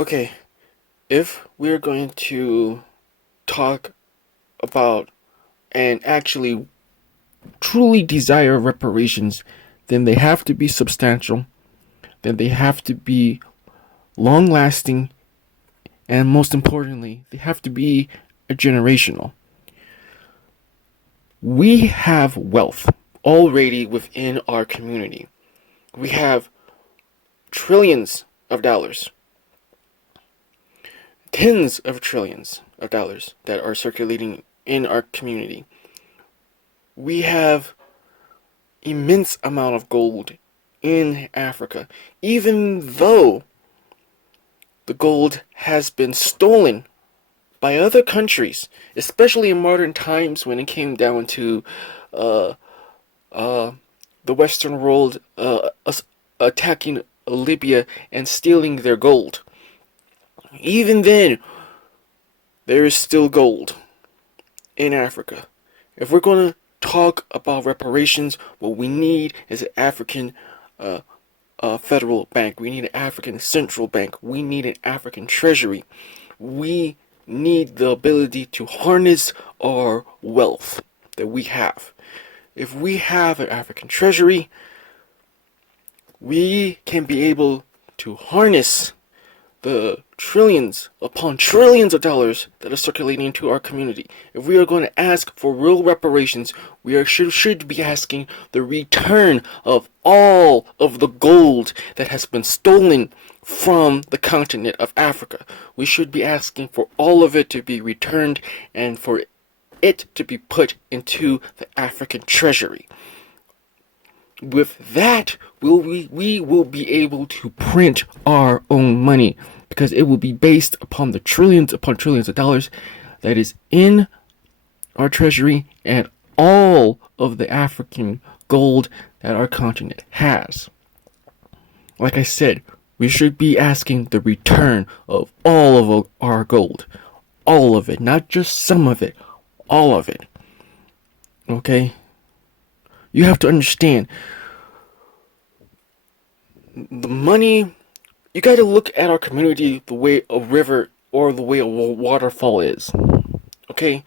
Okay, if we're going to talk about and actually truly desire reparations, then they have to be substantial, then they have to be long lasting, and most importantly, they have to be generational. We have wealth already within our community. We have trillions of dollars, tens of trillions of dollars that are circulating in our community. We have immense amount of gold in Africa, even though the gold has been stolen by other countries, especially in modern times when it came down to uh, uh, the Western world attacking Libya and stealing their gold. Even then, there is still gold in Africa. If we're going to talk about reparations, what we need is an African federal bank. We need an African central bank. We need an African treasury. We need the ability to harness our wealth that we have. If we have an African treasury, we can be able to harness the trillions upon trillions of dollars that are circulating into our community. If we are going to ask for real reparations, we should be asking the return of all of the gold that has been stolen from the continent of Africa. We should be asking for all of it to be returned and for it to be put into the African treasury. With that, we will be able to print our own money, because it will be based upon the trillions upon trillions of dollars that is in our treasury and all of the African gold that our continent has. Like I said, we should be asking the return of all of our gold. All of it, not just some of it, all of it. Okay? You have to understand, the money, you got to look at our community the way a river or the way a waterfall is. Okay?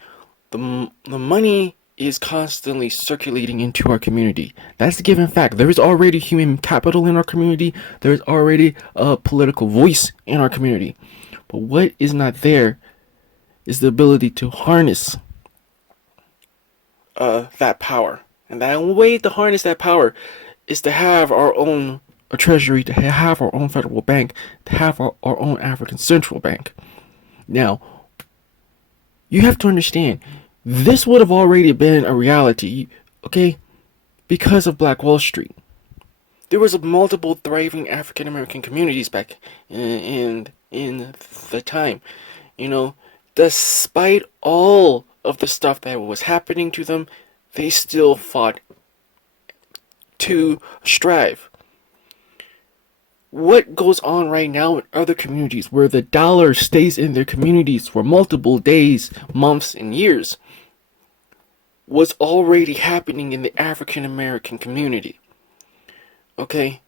The money is constantly circulating into our community. That's a given fact. There is already human capital in our community. There is already a political voice in our community. But what is not there is the ability to harness that power. And that way to harness that power is to have our own treasury, to have our own federal bank, to have our own African central bank. Now, you have to understand, this would have already been a reality, okay, because of Black Wall Street. There was multiple thriving African American communities back in the time. You know, despite all of the stuff that was happening to them, they still fought to strive. What goes on right now in other communities where the dollar stays in their communities for multiple days, months, and years was already happening in the African American community. Okay?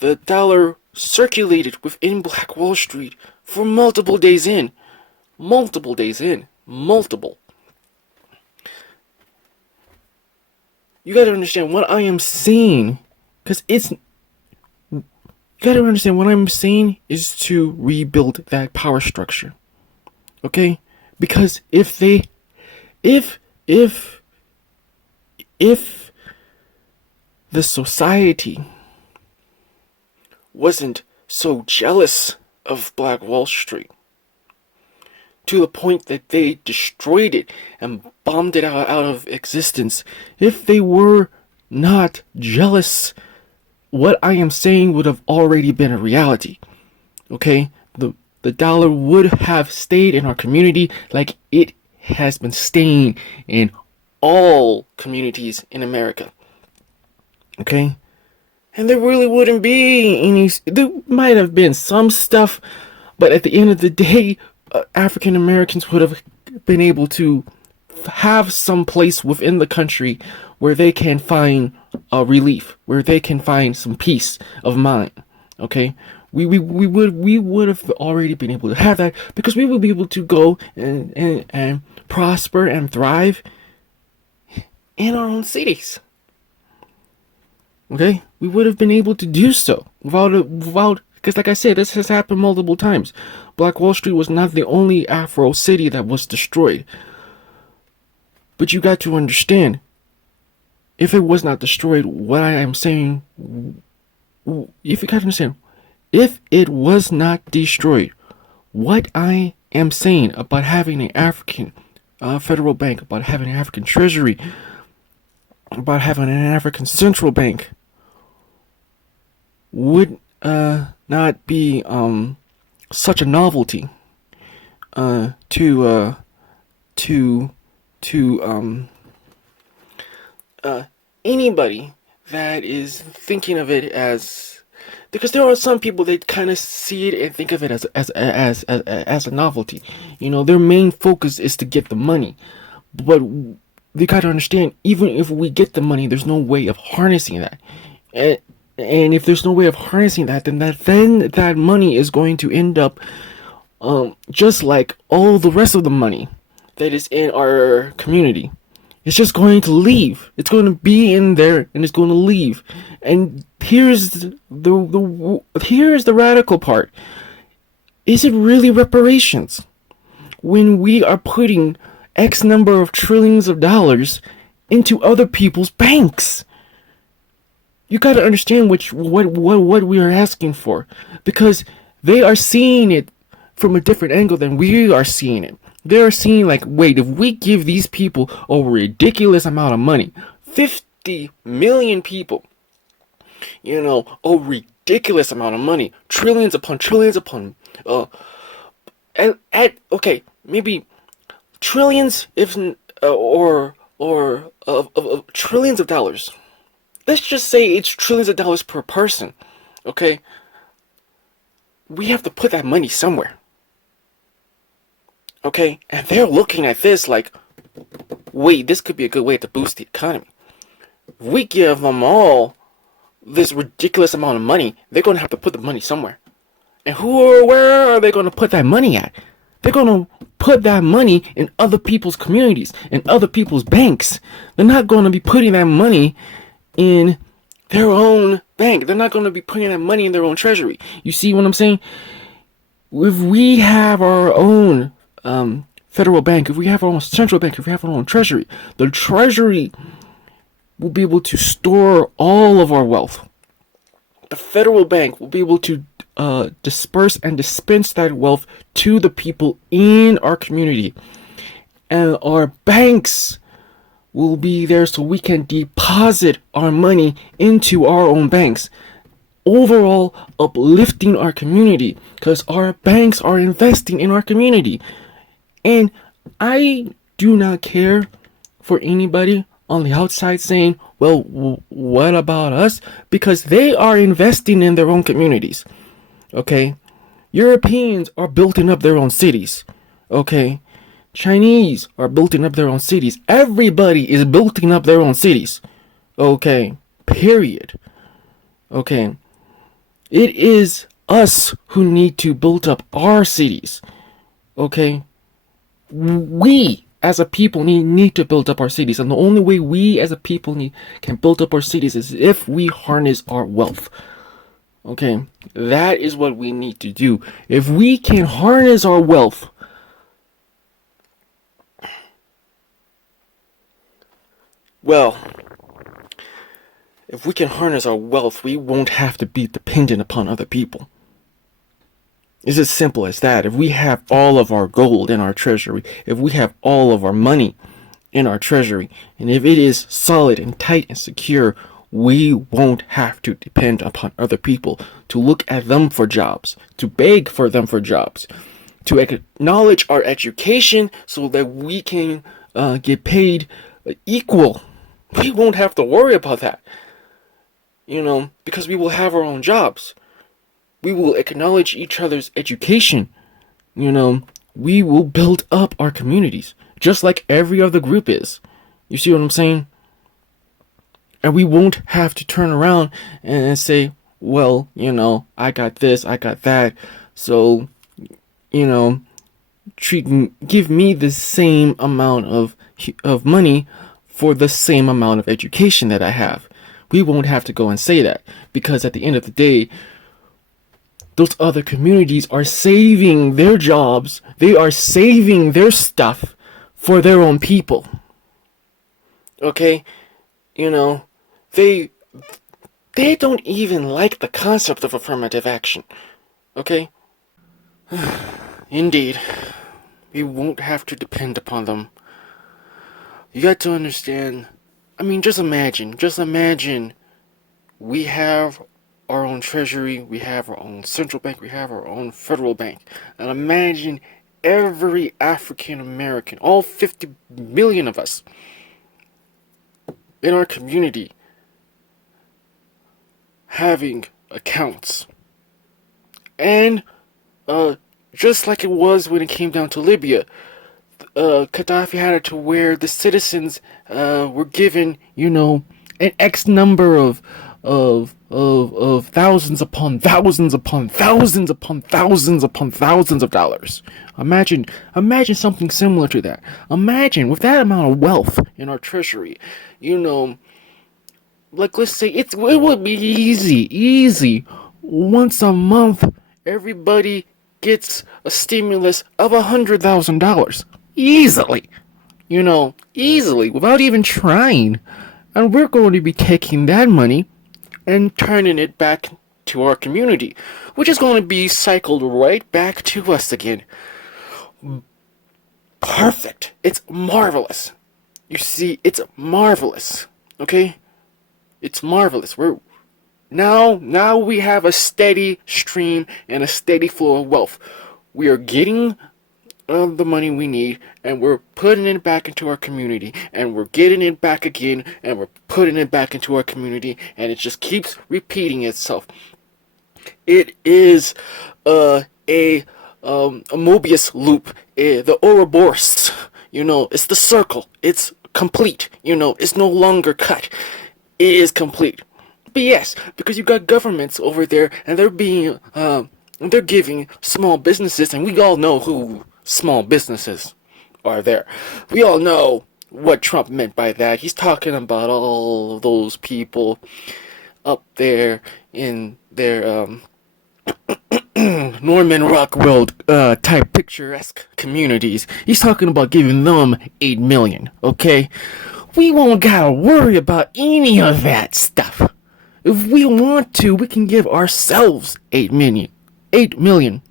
The dollar circulated within Black Wall Street for multiple days in. Multiple days in. Multiple. You gotta understand what I am saying, because you gotta understand what I'm saying is to rebuild that power structure. Okay? Because if the society wasn't so jealous of Black Wall Street to the point that they destroyed it and bombed it out of existence, if they were not jealous, what I am saying would have already been a reality. Okay? The dollar would have stayed in our community like it has been staying in all communities in America. Okay? And there really wouldn't be any, there might have been some stuff, but at the end of the day, African Americans would have been able to have some place within the country where they can find relief, where they can find some peace of mind. Okay? We would have already been able to have that, because we would be able to go and prosper and thrive in our own cities. Okay, we would have been able to do so without, because like I said, this has happened multiple times. Black Wall Street was not the only Afro city that was destroyed. But you got to understand, if it was not destroyed, what I am saying, if you got to understand, if it was not destroyed, what I am saying about having an African federal bank, about having an African Treasury, about having an African central bank, would not be such a novelty to anybody that is thinking of it as, because there are some people that kind of see it and think of it as a novelty. You know, their main focus is to get the money, but they gotta understand, even if we get the money, there's no way of harnessing that. And if there's no way of harnessing that, then that money is going to end up just like all the rest of the money that is in our community. It's just going to leave. It's going to be in there and it's going to leave. And here's the radical part. Is it really reparations when we are putting X number of trillions of dollars into other people's banks? You got to understand what we are asking for, because they are seeing it from a different angle than we are seeing it. They're seeing like, wait, if we give these people a ridiculous amount of money, 50 million people, you know, a ridiculous amount of money, trillions upon trillions upon, okay, maybe trillions, if or trillions of dollars. Let's just say it's trillions of dollars per person, okay? We have to put that money somewhere. Okay, and they're looking at this like, wait, this could be a good way to boost the economy. If we give them all this ridiculous amount of money, they're going to have to put the money somewhere. And where are they going to put that money at? They're going to put that money in other people's communities, in other people's banks. They're not going to be putting that money in their own bank. They're not going to be putting that money in their own treasury. You see what I'm saying? If we have our own federal bank, if we have our own central bank, if we have our own treasury, the treasury will be able to store all of our wealth. The federal bank will be able to disperse and dispense that wealth to the people in our community. And our banks will be there so we can deposit our money into our own banks. Overall, uplifting our community, because our banks are investing in our community. And I do not care for anybody on the outside saying, well, what about us? Because they are investing in their own communities. Okay? Europeans are building up their own cities. Okay? Chinese are building up their own cities. Everybody is building up their own cities. Okay? Period. Okay? It is us who need to build up our cities. Okay? We as a people need to build up our cities, and the only way we as a people can build up our cities is if we harness our wealth. Okay, that is what we need to do. If we can harness our wealth, well, if we can harness our wealth, we won't have to be dependent upon other people. It's as simple as that. If we have all of our gold in our treasury, if we have all of our money in our treasury, and if it is solid and tight and secure, we won't have to depend upon other people to look at them for jobs, to beg for them for jobs, to acknowledge our education so that we can get paid equal. We won't have to worry about that, because we will have our own jobs. We will acknowledge each other's education. We will build up our communities, just like every other group is. You see what I'm saying? And we won't have to turn around and say, well, I got this, I got that, so, you know, give me the same amount of money for the same amount of education that I have. We won't have to go and say that, because at the end of the day, those other communities are saving their jobs, they are saving their stuff for their own people. Okay? You know, they they don't even like the concept of affirmative action. Okay? Indeed. We won't have to depend upon them. You got to understand. I mean, just imagine we have our own treasury, we have our own central bank, we have our own federal bank. And imagine every African American, all 50 million of us in our community, having accounts. And just like it was when it came down to Libya, Gaddafi had it to where the citizens were given, an X number of thousands upon thousands upon thousands upon thousands upon thousands of dollars. Imagine something similar to that. Imagine with that amount of wealth in our treasury, like let's say it would be easy. Once a month, everybody gets a stimulus of $100,000 easily. Easily without even trying. And we're going to be taking that money and turning it back to our community, which is going to be cycled right back to us again. Perfect. It's marvelous. You see, it's marvelous. Okay? It's marvelous. Now we have a steady stream and a steady flow of wealth. We are getting the money we need, and we're putting it back into our community, and we're getting it back again, and we're putting it back into our community, and it just keeps repeating itself. It is a Mobius loop, the Ouroboros. It's the circle. It's complete. It's no longer cut. It is complete. But yes, because you got governments over there, and they're giving small businesses, and we all know who small businesses are there. We all know what Trump meant by that. He's talking about all of those people up there in their Norman Rockwell type picturesque communities. He's talking about giving them 8 million, okay? We won't gotta worry about any of that stuff. If we want to, we can give ourselves 8 million. 8 million.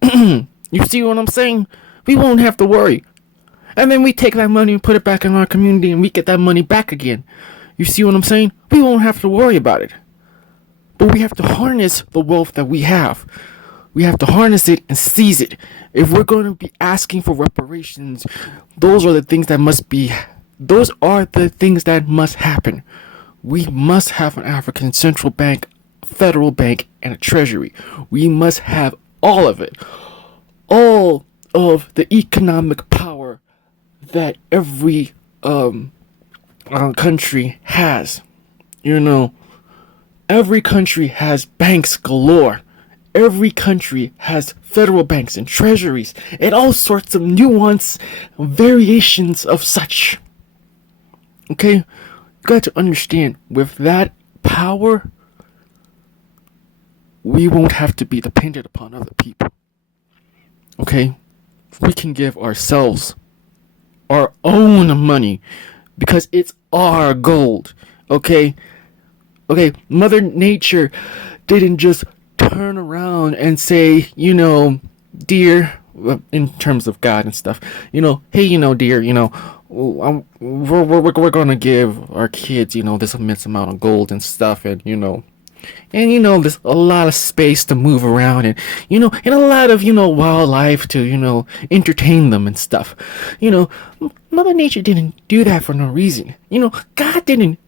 You see what I'm saying? We won't have to worry. And then we take that money and put it back in our community, and we get that money back again. You see what I'm saying? We won't have to worry about it. But we have to harness the wealth that we have. We have to harness it and seize it. If we're going to be asking for reparations, those are the things that must happen. We must have an African central bank, federal bank, and a treasury. We must have all of it. All of the economic power that every country has. Every country has banks galore. Every country has federal banks and treasuries and all sorts of nuance variations of such. Okay? You got to understand, with that power, we won't have to be dependent upon other people. Okay? We can give ourselves our own money because it's our gold. Okay? Mother Nature didn't just turn around and say, dear, in terms of God and stuff, hey, dear, we're gonna give our kids, this immense amount of gold and stuff, and there's a lot of space to move around, and and a lot of wildlife to entertain them and stuff. Mother Nature didn't do that for no reason. God didn't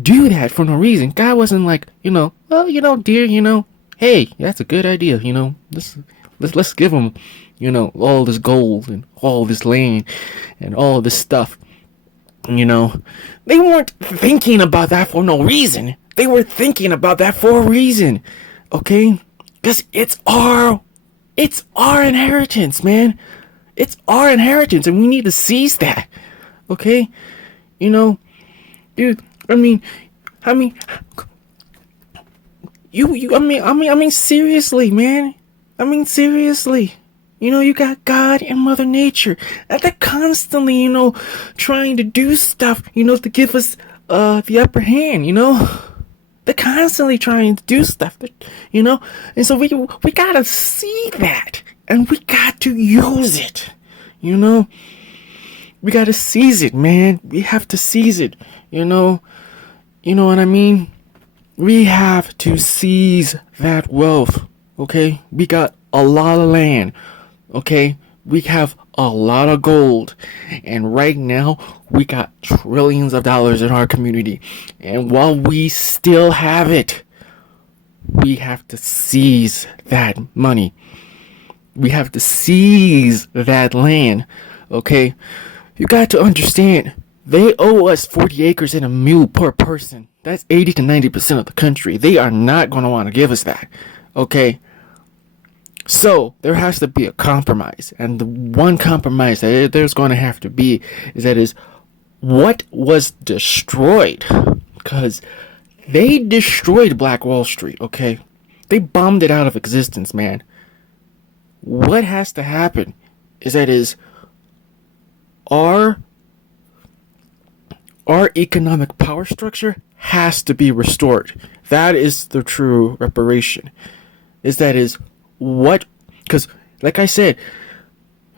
do that for no reason. God wasn't like, well, dear, hey, that's a good idea. Let's give them, all this gold and all this land and all this stuff. They weren't thinking about that for no reason. They were thinking about that for a reason. Okay? Because it's our inheritance, man. It's our inheritance, and we need to seize that. Okay? You know, dude. I mean, I mean, seriously, man. I mean, seriously. You know, you got God and Mother Nature. And they're constantly, trying to do stuff, to give us the upper hand, They're constantly trying to do stuff, And so we gotta see that. And we got to use it, We gotta seize it, man. We have to seize it, You know what I mean? We have to seize that wealth, okay? We got a lot of land, okay? We have a lot of gold. And right now, we got trillions of dollars in our community. And while we still have it, we have to seize that money. We have to seize that land, okay? You got to understand, they owe us 40 acres and a mule per person. That's 80 to 90% of the country. They are not going to want to give us that. Okay? So, there has to be a compromise. And the one compromise that there's going to have to be is what was destroyed. Because they destroyed Black Wall Street, okay? They bombed it out of existence, man. What has to happen is our economic power structure has to be restored. That is the true reparation. Because, like I said,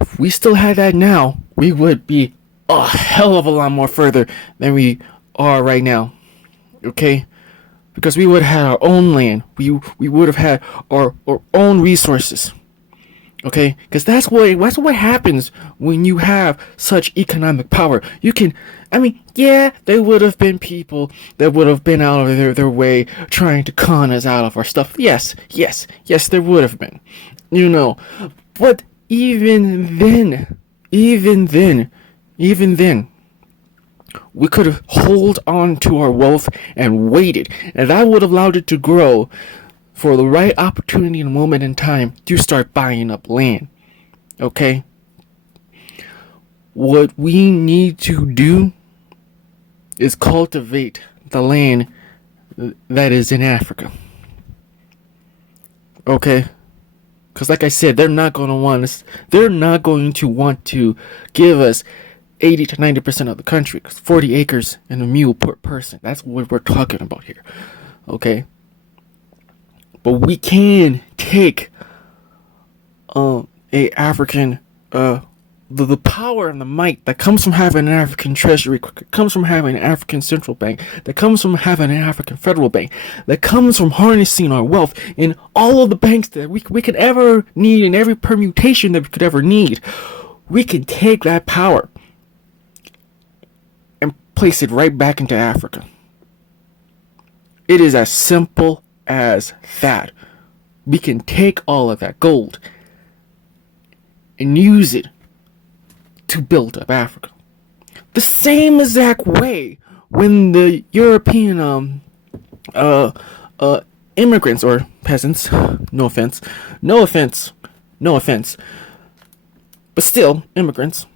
if we still had that now, we would be a hell of a lot more further than we are right now. Okay? Because we would have had our own land. We would have had our own resources. Okay? Because that's what happens when you have such economic power. There would have been people that would have been out of their way trying to con us out of our stuff. Yes, there would have been. But even then, we could have hold on to our wealth and waited. And that would have allowed it to grow for the right opportunity and moment in time to start buying up land. Okay? What we need to do is cultivate the land that is in Africa. Okay? Because like I said, they're not going to want to give us 80 to 90% of the country. 40 acres and a mule per person. That's what we're talking about here. Okay? But we can take a African the power and the might that comes from having an African Treasury, comes from having an African central bank, that comes from having an African federal bank, that comes from harnessing our wealth in all of the banks that we could ever need, in every permutation that we could ever need. We can take that power and place it right back into Africa. It is as simple as that. We can take all of that gold and use it to build up Africa. The same exact way when the European immigrants or peasants, no offense, but still immigrants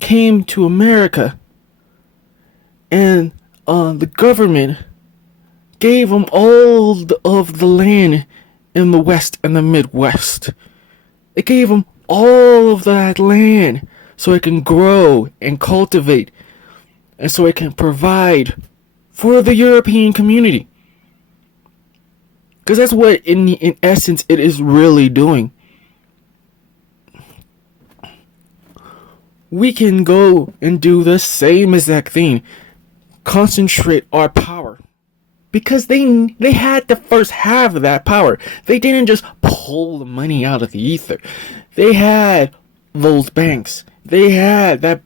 came to America, and the government gave them all of the land in the West and the Midwest. It gave them all of that land so it can grow and cultivate, and so it can provide for the European community. Because that's what, in essence, it is really doing. We can go and do the same exact thing. Concentrate our power. Because they had to first have that power. They didn't just pull the money out of the ether. They had those banks. They had that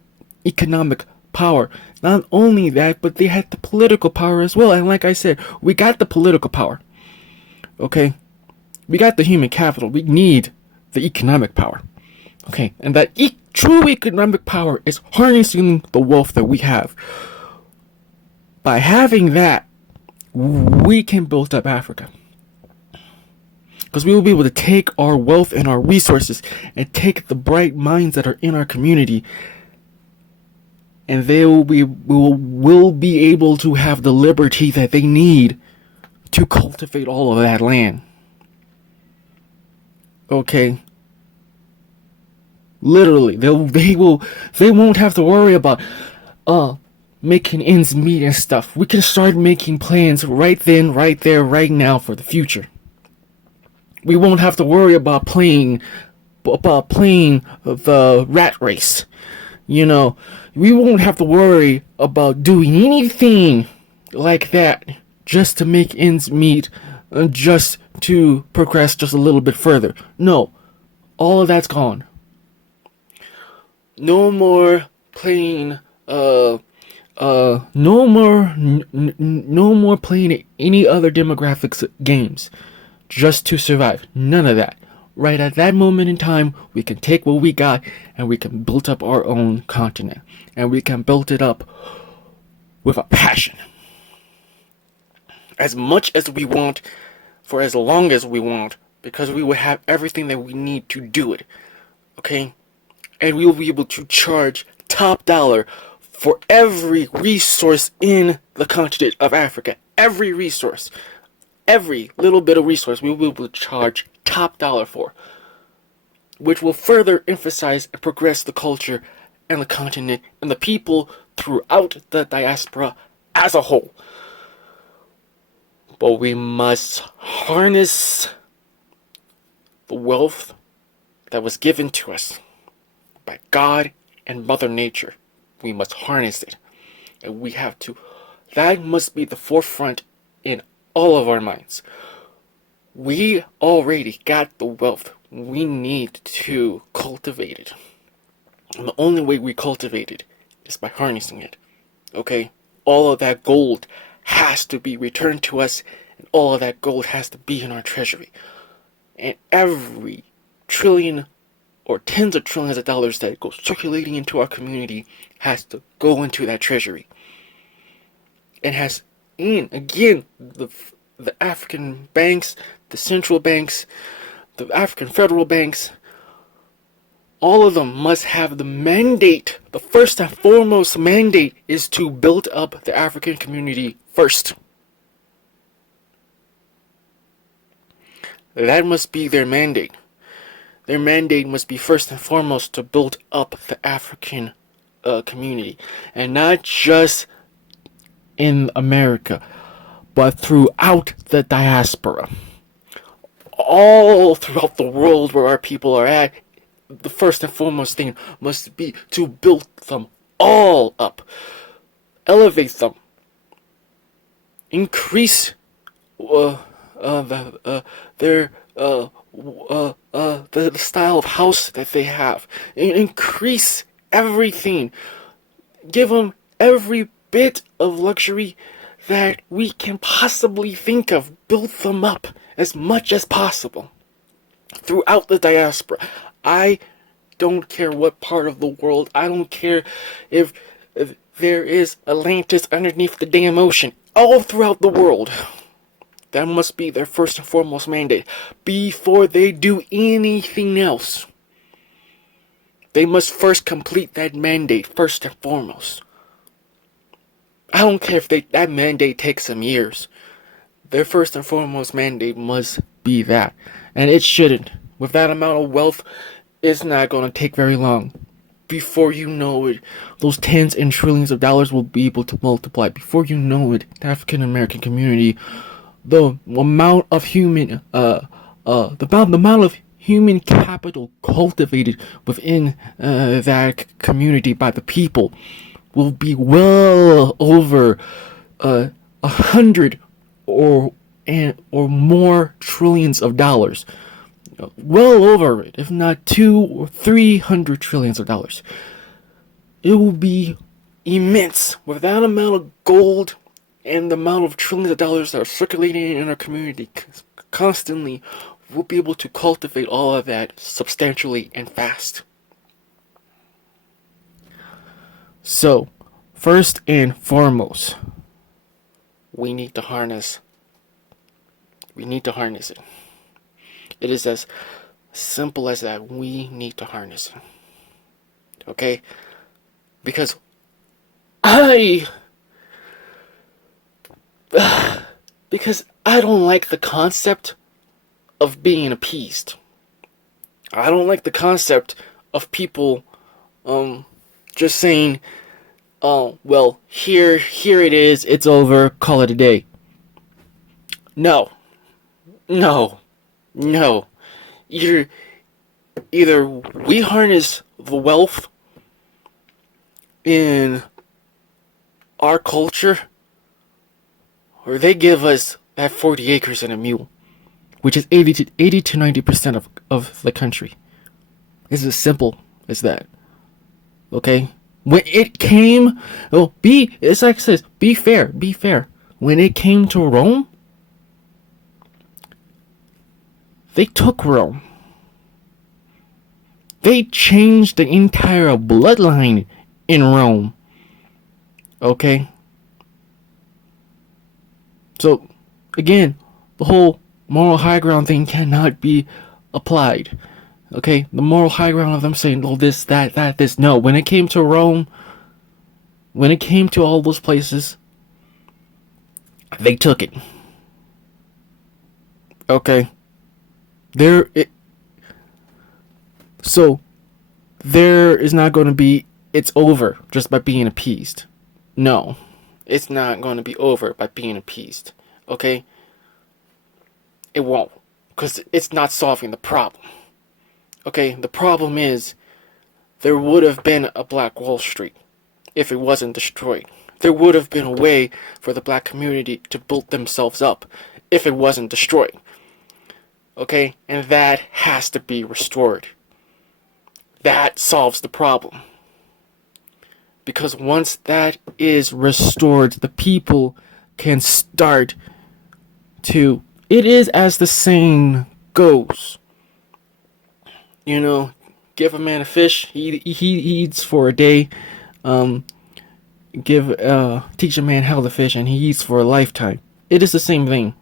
economic power. Not only that, but they had the political power as well. And like I said, we got the political power. Okay? We got the human capital. We need the economic power. Okay? And that true economic power is harnessing the wealth that we have. By having that, we can build up Africa. Because we will be able to take our wealth and our resources and take the bright minds that are in our community, and they will be able to have the liberty that they need to cultivate all of that land. Okay? Literally, they won't have to worry about making ends meet and stuff. We can start making plans right then, right there, right now for the future. We won't have to worry about playing the rat race. You know, we won't have to worry about doing anything like that just to make ends meet, just to progress just a little bit further. No, all of that's gone. No more playing no more playing any other demographics games just to survive. None of that. Right at that moment in time, we can take what we got and we can build up our own continent, and we can build it up with a passion, as much as we want, for as long as we want, because we will have everything that we need to do it. Okay? And we will be able to charge top dollar for every resource in the continent of Africa. Every resource. Every little bit of resource we will be able to charge top dollar for, which will further emphasize and progress the culture and the continent and the people throughout the diaspora as a whole. But we must harness the wealth that was given to us by God and Mother Nature. We must harness it. And we have to. That must be the forefront in all of our minds. We already got the wealth. We need to cultivate it. And the only way we cultivate it is by harnessing it. Okay? All of that gold has to be returned to us, and all of that gold has to be in our treasury. And every trillion or tens of trillions of dollars that go circulating into our community has to go into that treasury. And has, and again, the African banks, the central banks, the African federal banks, all of them must have the mandate. The first and foremost mandate is to build up the African community first. That must be their mandate. Their mandate must be first and foremost to build up the African community. And not just in America, but throughout the diaspora. All throughout the world where our people are at, the first and foremost thing must be to build them all up. Elevate them. Increase their the style of house that they have. Increase everything. Give them every bit of luxury that we can possibly think of. Build them up as much as possible throughout the diaspora. I don't care what part of the world. I don't care if there is Atlantis underneath the damn ocean. All throughout the world. That must be their first and foremost mandate. Before they do anything else, they must first complete that mandate first and foremost. I don't care if that mandate takes some years. Their first and foremost mandate must be that. And it shouldn't. With that amount of wealth, it's not going to take very long. Before you know it, those tens and trillions of dollars will be able to multiply. Before you know it, the African American community, the amount of human human capital cultivated within that community by the people will be well over 100 or more trillions of dollars. Well over it, if not 200 or 300 trillions of dollars. It will be immense. With that amount of gold and the amount of trillions of dollars that are circulating in our community constantly, we'll be able to cultivate all of that substantially and fast. So, first and foremost, we need to harness it. It is as simple as that. We need to harness it. Okay? Because I because I don't like the concept of being appeased. I don't like the concept of people just saying, "Oh, well, here it is. It's over. Call it a day." No. No. No. Either either we harness the wealth in our culture, or they give us that 40 acres and a mule, which is 80 to 90% of the country. It's as simple as that. Okay? When it came, it's like it says, be fair, be fair. When it came to Rome, they took Rome. They changed the entire bloodline in Rome. Okay? So, again, the whole moral high ground thing cannot be applied. Okay? The moral high ground of them saying, oh, this, that, this. No, when it came to Rome, when it came to all those places, they took it. Okay? So, there is not going to be, it's over just by being appeased. No. It's not going to be over by being appeased. Okay? It won't. Because it's not solving the problem. Okay? The problem is, there would have been a Black Wall Street if it wasn't destroyed. There would have been a way for the black community to build themselves up if it wasn't destroyed. Okay? And that has to be restored. That solves the problem. Because once that is restored, the people can start to... It is as the saying goes. You know, give a man a fish, he eats for a day. Teach a man how to fish, and he eats for a lifetime. It is the same thing.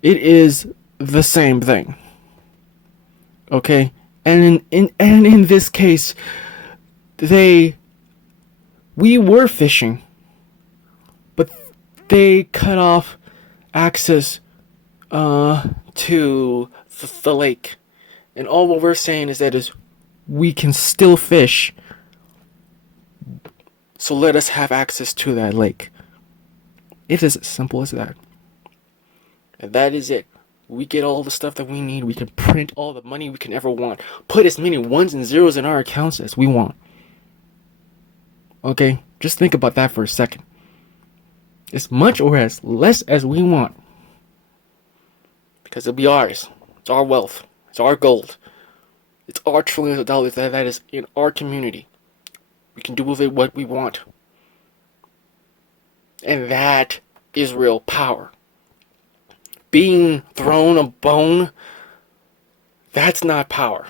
It is the same thing. Okay? And in this case, we were fishing, but they cut off access to the lake. And all what we're saying is that we can still fish, so let us have access to that lake. It is as simple as that. And that is it. We get all the stuff that we need. We can print all the money we can ever want. Put as many ones and zeros in our accounts as we want. Okay? Just think about that for a second. As much or as less as we want. Because it'll be ours. It's our wealth. It's our gold. It's our trillions of dollars that is in our community. We can do with it what we want. And that is real power. Being thrown a bone, that's not power.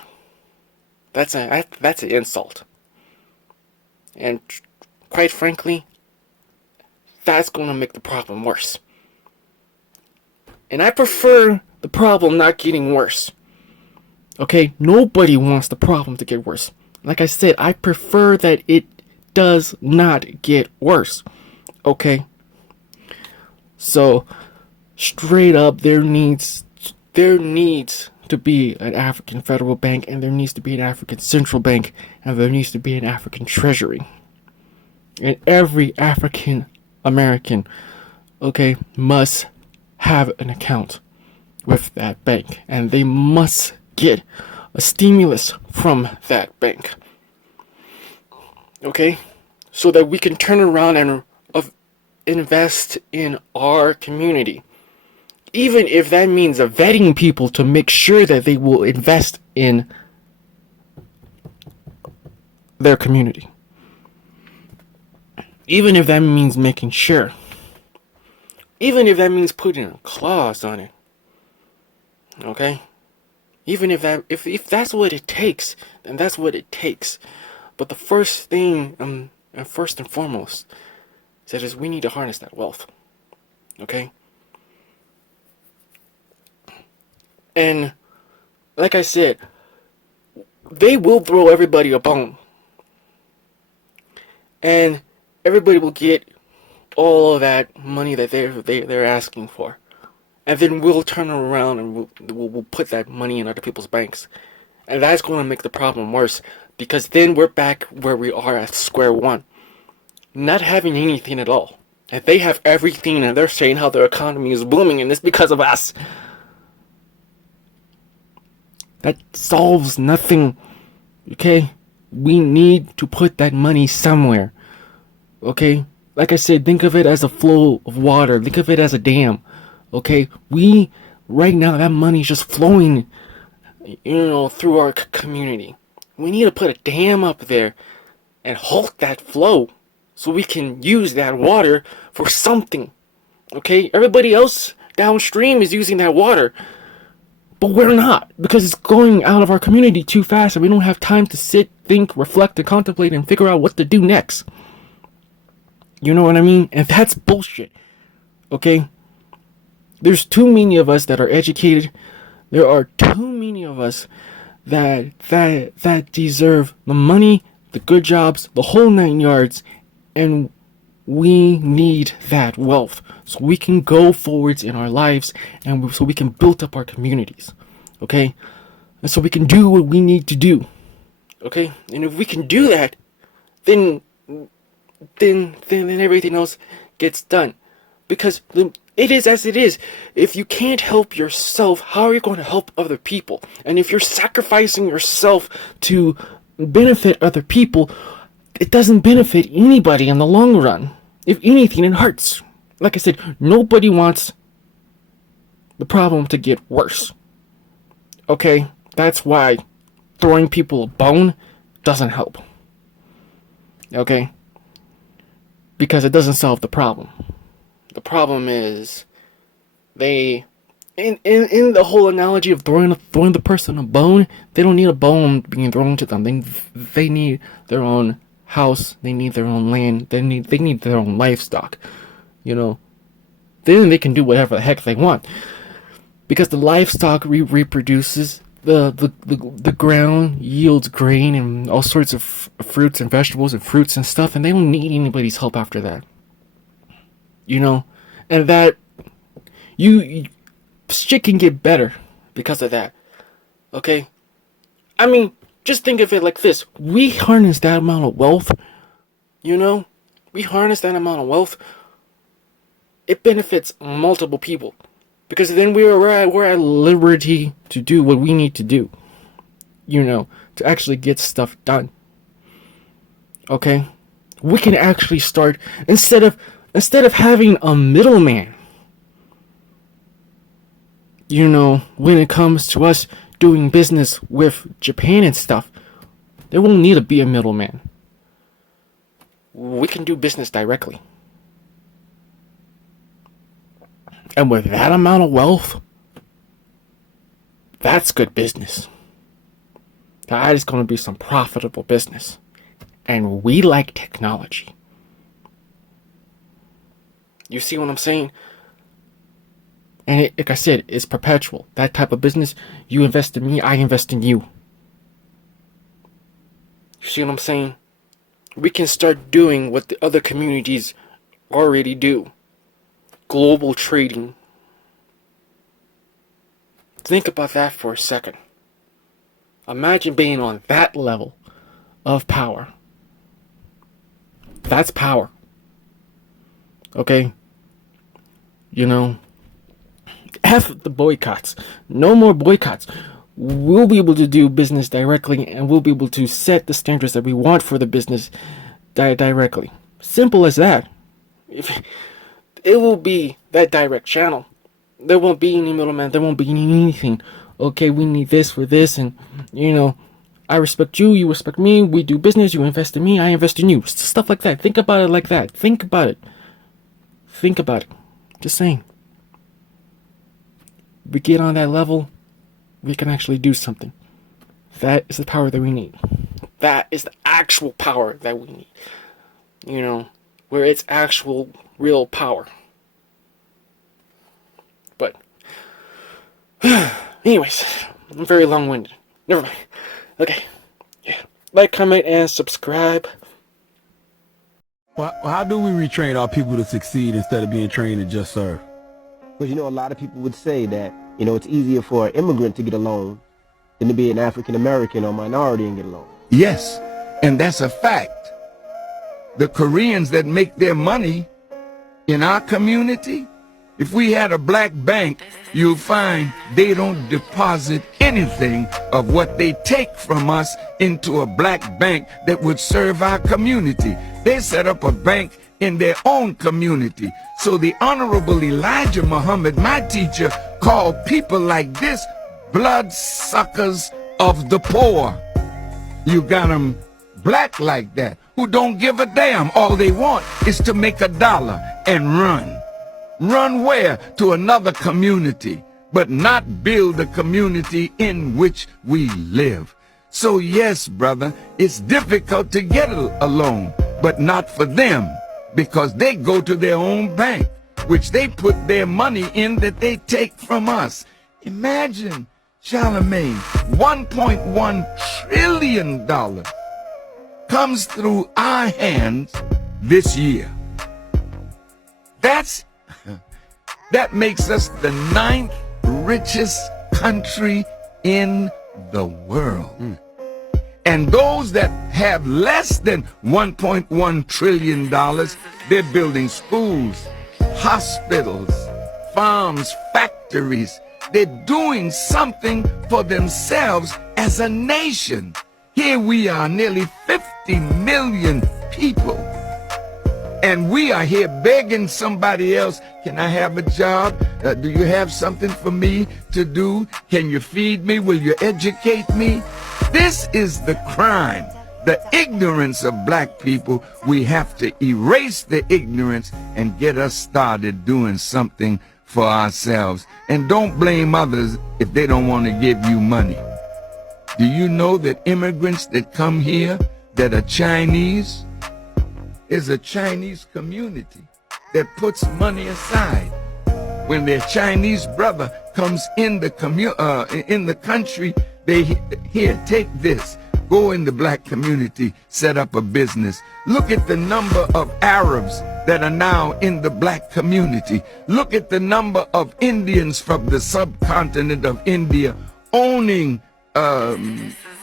That's an insult. And quite frankly, that's going to make the problem worse. And I prefer the problem not getting worse. Okay? Nobody wants the problem to get worse. Like I said, I prefer that it does not get worse. Okay? So, straight up, there needs to be an African federal bank, and there needs to be an African central bank, and there needs to be an African treasury. And every African American, okay, must have an account with that bank, and they must get a stimulus from that bank. Okay? So that we can turn around and invest in our community. Even if that means vetting people to make sure that they will invest in their community. Even if that means making sure. Even if that means putting a clause on it. Okay? Even if that's what it takes, then that's what it takes. But the first thing, and first and foremost, is we need to harness that wealth. Okay? And like I said, they will throw everybody a bone. And everybody will get all of that money that they're asking for. And then we'll turn around and we'll put that money in other people's banks. And that's going to make the problem worse, because then we're back where we are at square one, not having anything at all. And they have everything, and they're saying how their economy is booming, and it's because of us. That solves nothing, okay? We need to put that money somewhere, okay? Like I said, think of it as a flow of water. Think of it as a dam, okay? Right now, that money is just flowing, through our community. We need to put a dam up there and halt that flow so we can use that water for something, okay? Everybody else downstream is using that water, but we're not, because it's going out of our community too fast, and we don't have time to sit, think, reflect, and contemplate, and figure out what to do next. You know what I mean? And that's bullshit, okay? There's too many of us that are educated. There are too many of us that deserve the money, the good jobs, the whole 9 yards, and we need that wealth so we can go forwards in our lives, and so we can build up our communities, okay? And so we can do what we need to do, okay? And if we can do that, then everything else gets done, because it is as it is. If you can't help yourself, how are you going to help other people? And if you're sacrificing yourself to benefit other people, it doesn't benefit anybody in the long run. If anything, it hurts. Like I said, nobody wants the problem to get worse. Okay? That's why throwing people a bone doesn't help. Okay? Because it doesn't solve the problem. The problem is in the whole analogy of throwing the person a bone, they don't need a bone being thrown to them. They need their own house, they need their own land, they need their own livestock. Then they can do whatever the heck they want, because the livestock reproduces, the ground yields grain and all sorts of fruits and vegetables and fruits and stuff, and they don't need anybody's help after that. And that shit can get better because of that. Okay? I mean, just think of it like this. We harness that amount of wealth, we harness that amount of wealth, it benefits multiple people, because then we're at liberty to do what we need to do, to actually get stuff done. Okay? We can actually start, instead of having a middleman, when it comes to us doing business with Japan and stuff, there won't need to be a middleman. We can do business directly. And with that amount of wealth, that's good business. That is going to be some profitable business. And we like technology. You see what I'm saying? And like I said, it's perpetual. That type of business, you invest in me, I invest in you. You see what I'm saying? We can start doing what the other communities already do. Global trading. Think about that for a second. Imagine being on that level of power. That's power. Okay? F the boycotts. No more boycotts. We'll be able to do business directly, and we'll be able to set the standards that we want for the business directly. Simple as that. It will be that direct channel. There won't be any middleman. There won't be anything. Okay, we need this for this, and I respect you, you respect me. We do business. You invest in me, I invest in you. Stuff like that. Think about it like that. Think about it. Just saying. We get on that level, we can actually do something. That is the power that we need. That is the actual power that we need. Where it's actual, real power. But Anyways, I'm very long-winded. Never mind. Okay. Yeah. Like, comment, and subscribe. Well, how do we retrain our people to succeed instead of being trained to just serve? Because, a lot of people would say that, it's easier for an immigrant to get a loan than to be an African American or minority and get a loan. Yes, and that's a fact. The Koreans that make their money in our community, if we had a black bank, you'll find they don't deposit anything of what they take from us into a black bank that would serve our community. They set up a bank in their own community. So the Honorable Elijah Muhammad, my teacher, called people like this bloodsuckers of the poor. You got them black like that, who don't give a damn. All they want is to make a dollar and run. Run where? To another community, but not build the community in which we live. So yes, brother, it's difficult to get a loan, but not for them, because they go to their own bank, which they put their money in that they take from us. Imagine, Charlemagne, $1.1 trillion comes through our hands this year. That makes us the 9th richest country in the world. And those that have less than $1.1 trillion, they're building schools, hospitals, farms, factories. They're doing something for themselves as a nation. Here we are, nearly 50 million people. And we are here begging somebody else, can I have a job? Do you have something for me to do? Can you feed me? Will you educate me? This is the crime, the ignorance of black people. We have to erase the ignorance and get us started doing something for ourselves. And don't blame others if they don't want to give you money. Do you know that immigrants that come here that are Chinese, is a Chinese community that puts money aside. When their Chinese brother comes in the country, they here, take this, go in the black community, set up a business. Look at the number of Arabs that are now in the black community. Look at the number of Indians from the subcontinent of India owning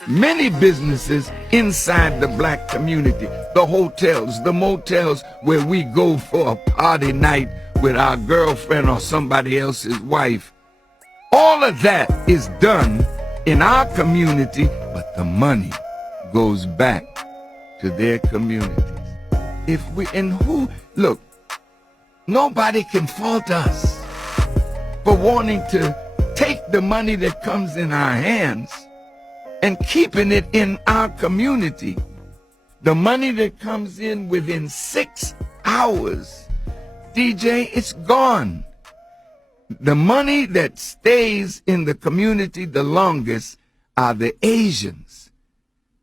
many businesses inside the black community. The hotels, the motels where we go for a party night with our girlfriend or somebody else's wife. All of that is done in our community, but the money goes back to their communities. Look, nobody can fault us for wanting to take the money that comes in our hands and keeping it in our community. The money that comes in within 6 hours, DJ, it's gone. The money that stays in the community the longest are the Asians.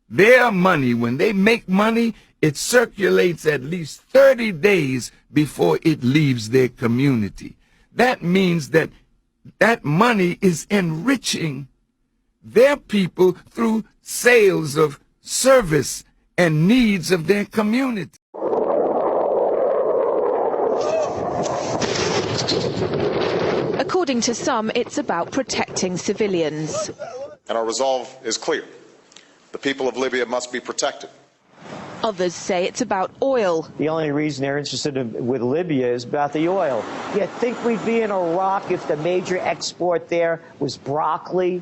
Their money, when they make money, it circulates at least 30 days before it leaves their community. That means that that money is enriching their people through sales of service and needs of their community. According to some, it's about protecting civilians. And our resolve is clear. The people of Libya must be protected. Others say it's about oil. The only reason they're interested with Libya is about the oil. You think we'd be in Iraq if the major export there was broccoli?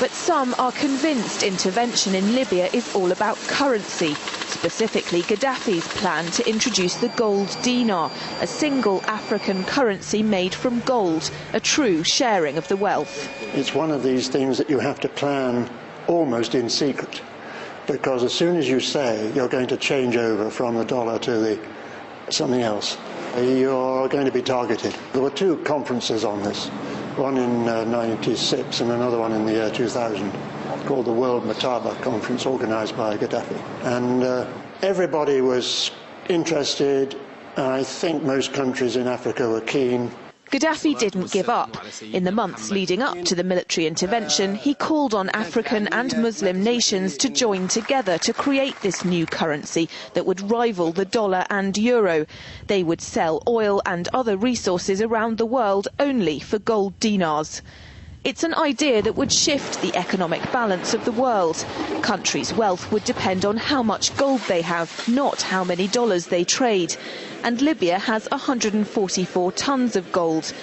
But some are convinced intervention in Libya is all about currency, specifically Gaddafi's plan to introduce the gold dinar, a single African currency made from gold, a true sharing of the wealth. It's one of these things that you have to plan almost in secret, because as soon as you say you're going to change over from the dollar to something else, you're going to be targeted. There were 2 conferences on this, one in 96 and another one in the year 2000, called the World Mataba Conference, organized by Gaddafi. And everybody was interested. I think most countries in Africa were keen. Gaddafi didn't give up. In the months leading up to the military intervention, he called on African and Muslim nations to join together to create this new currency that would rival the dollar and euro. They would sell oil and other resources around the world only for gold dinars. It's an idea that would shift the economic balance of the world. Countries' wealth would depend on how much gold they have, not how many dollars they trade. And Libya has 144 tons of gold.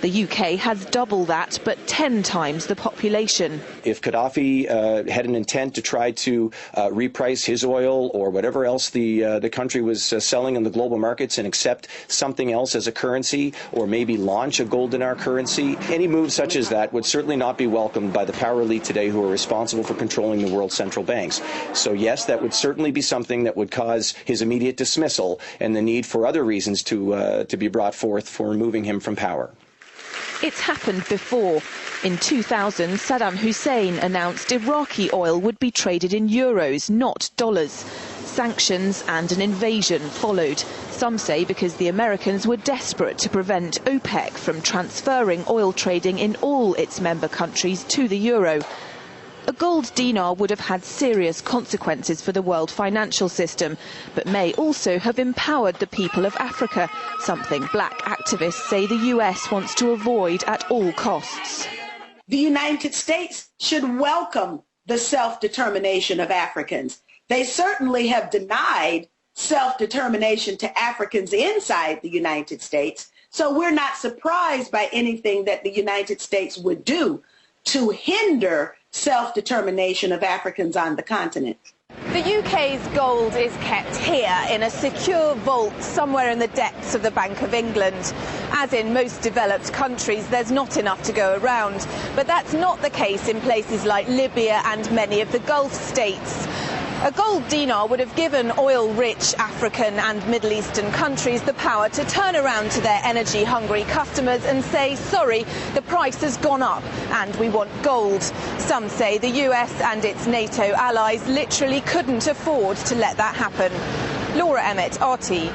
The UK has double that, but 10 times the population. If Gaddafi had an intent to try to reprice his oil or whatever else the country was selling in the global markets and accept something else as a currency, or maybe launch a gold dinar currency, any move such as that would certainly not be welcomed by the power elite today who are responsible for controlling the world's central banks. So yes, that would certainly be something that would cause his immediate dismissal and the need for other reasons to be brought forth for removing him from power. It's happened before. In 2000, Saddam Hussein announced Iraqi oil would be traded in euros, not dollars. Sanctions and an invasion followed. Some say because the Americans were desperate to prevent OPEC from transferring oil trading in all its member countries to the euro. A gold dinar would have had serious consequences for the world financial system, but may also have empowered the people of Africa, something black activists say the US wants to avoid at all costs. The United States should welcome the self-determination of Africans. They certainly have denied self-determination to Africans inside the United States, so we're not surprised by anything that the United States would do to hinder self-determination of Africans on the continent. The UK's gold is kept here in a secure vault somewhere in the depths of the Bank of England. As in most developed countries, there's not enough to go around. But that's not the case in places like Libya and many of the Gulf states. A gold dinar would have given oil-rich African and Middle Eastern countries the power to turn around to their energy-hungry customers and say, sorry, the price has gone up and we want gold. Some say the US and its NATO allies literally couldn't afford to let that happen. Laura Emmett, RT.